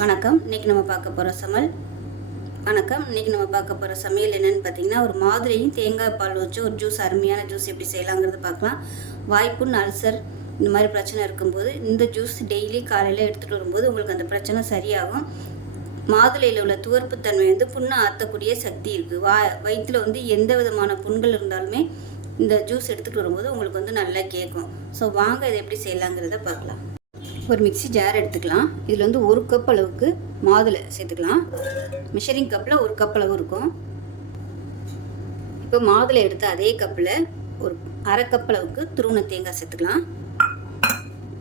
வணக்கம். இன்னைக்கு நம்ம பார்க்க போகிற சமையல் வணக்கம். இன்னைக்கு நம்ம பார்க்க போகிற சமையல் என்னென்னு பார்த்தீங்கன்னா ஒரு மாதிரியும் தேங்காய் பால் வச்சு ஒரு ஜூஸ் அருமையான ஜூஸ் எப்படி செய்யலாங்கிறது பார்க்கலாம். வாய்ப்புண் அல்சர் இந்த மாதிரி பிரச்சனை இருக்கும்போது இந்த ஜூஸ் டெய்லி காலையில் எடுத்துகிட்டு வரும்போது உங்களுக்கு அந்த பிரச்சனை சரியாகும். மாதுளையில் உள்ள துவர்ப்புத்தன்மை வந்து புண்ணை ஆற்றக்கூடிய சக்தி இருக்குது வா வயிற்றில் வந்து எந்த விதமான புண்கள் இருந்தாலுமே இந்த ஜூஸ் எடுத்துகிட்டு வரும்போது உங்களுக்கு வந்து நல்லா கேட்கும். ஸோ வாங்க இதை எப்படி செய்யலாங்கிறத பார்க்கலாம். ஒரு மிக்ஸி ஜார் எடுத்துக்கலாம். இதில் வந்து ஒரு கப் அளவுக்கு மாதுளை சேர்த்துக்கலாம். மிஷரிங் கப்பில் ஒரு கப் அளவு இருக்கும். இப்போ மாதுளை எடுத்து அதே கப்பில் ஒரு அரை கப் அளவுக்கு துருவண தேங்காய் சேர்த்துக்கலாம்.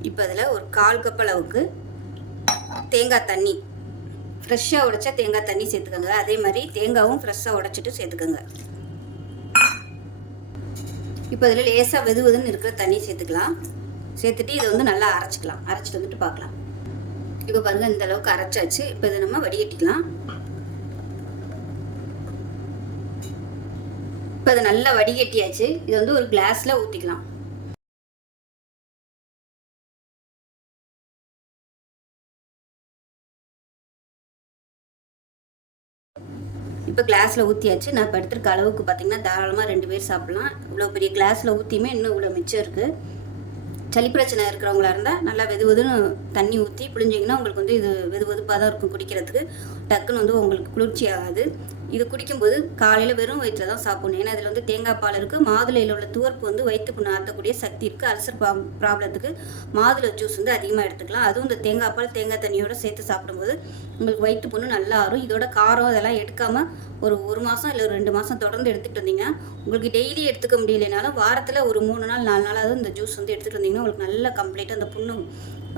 இப்போ அதில் ஒரு கால் கப் அளவுக்கு தேங்காய் தண்ணி. ஃப்ரெஷ்ஷாக உடைச்சா தேங்காய் தண்ணி சேர்த்துக்கோங்க. அதே மாதிரி தேங்காவும் ஃப்ரெஷ்ஷாக உடைச்சிட்டு சேர்த்துக்கோங்க. இப்போ அதில் லேசாக வெது வெதுன்னு இருக்கிற தண்ணி சேர்த்துக்கலாம். சேர்த்துட்டு இதை வந்து நல்லா அரைச்சிக்கலாம். அரைச்சிட்டு வந்துட்டு பார்க்கலாம். இப்போ பாருங்கள் இந்த அளவுக்கு அரைச்சாச்சு. இப்போ இதை நம்ம வடிகட்டிக்கலாம். இப்போ அதை நல்லா வடிகட்டியாச்சு. இது வந்து ஒரு கிளாஸில் ஊற்றிக்கலாம் இப்போ கிளாஸில் ஊற்றியாச்சு நான் இப்போ எடுத்துருக்க அளவுக்கு பார்த்தீங்கன்னா தாராளமாக ரெண்டு பேர் சாப்பிட்லாம். இவ்வளோ பெரிய கிளாஸில் ஊற்றியுமே இன்னும் இவ்வளோ மிச்சம் இருக்குது சளி பிரச்சனை இருக்கிறவங்களா இருந்தால் நல்லா வெது வெதுன்னு தண்ணி ஊற்றி பிடிஞ்சிங்கன்னா உங்களுக்கு வந்து இது வெது வெதுப்பாக தான் இருக்கும் குடிக்கிறதுக்கு. டக்குன்னு வந்து உங்களுக்கு குளிர்ச்சி ஆகாது. இது குடிக்கும்போது காலையில் வெறும் வயிற்றில் தான் சாப்பிடணும். ஏன்னா இதில் வந்து தேங்காய் பால் இருக்குது மாதுளையில் உள்ள துவர்ப்பு வந்து வயிற்று புண்ணு ஆற்றக்கூடிய சக்தி இருக்குது அல்சர் ப்ராப்ளத்துக்கு மாதுளை ஜூஸ் வந்து அதிகமாக எடுத்துக்கலாம். அதுவும் இந்த தேங்காய் பால் தேங்காய் தண்ணியோடு சேர்த்து சாப்பிடும்போது உங்களுக்கு வயிற்று புண்ணு நல்லா ஆறும். இதோட காரம் இதெல்லாம் எடுக்காமல் ஒரு ஒரு மாதம் இல்லை ஒரு ரெண்டு மாதம் தொடர்ந்து எடுத்துகிட்டு வந்தீங்கன்னா உங்களுக்கு டெய்லி எடுத்துக்க முடியலைனாலும் வாரத்தில் ஒரு மூணு நாள் நாலு நாளாவது இந்த ஜூஸ் வந்து எடுத்துகிட்டு வந்தீங்கன்னா உங்களுக்கு நல்லா கம்ப்ளீட்டாக அந்த புண்ணு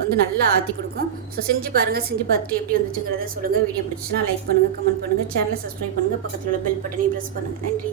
வந்து நல்லா ஆற்றி கொடுக்கும். ஸோ செஞ்சு பாருங்கள் செஞ்சு பார்த்துட்டு எப்படி வந்துச்சுங்கிறத சொல்லுங்கள் வீடியோ பிடிச்சிச்சுன்னா லைக் பண்ணுங்கள் கமெண்ட் பண்ணுங்கள் சேனலை சப்ஸ்கிரைப் பண்ணுங்கள் பக்கத்தில் உள்ள பெல் பட்டனையும் ப்ரெஸ் பண்ணுங்கள் நன்றி.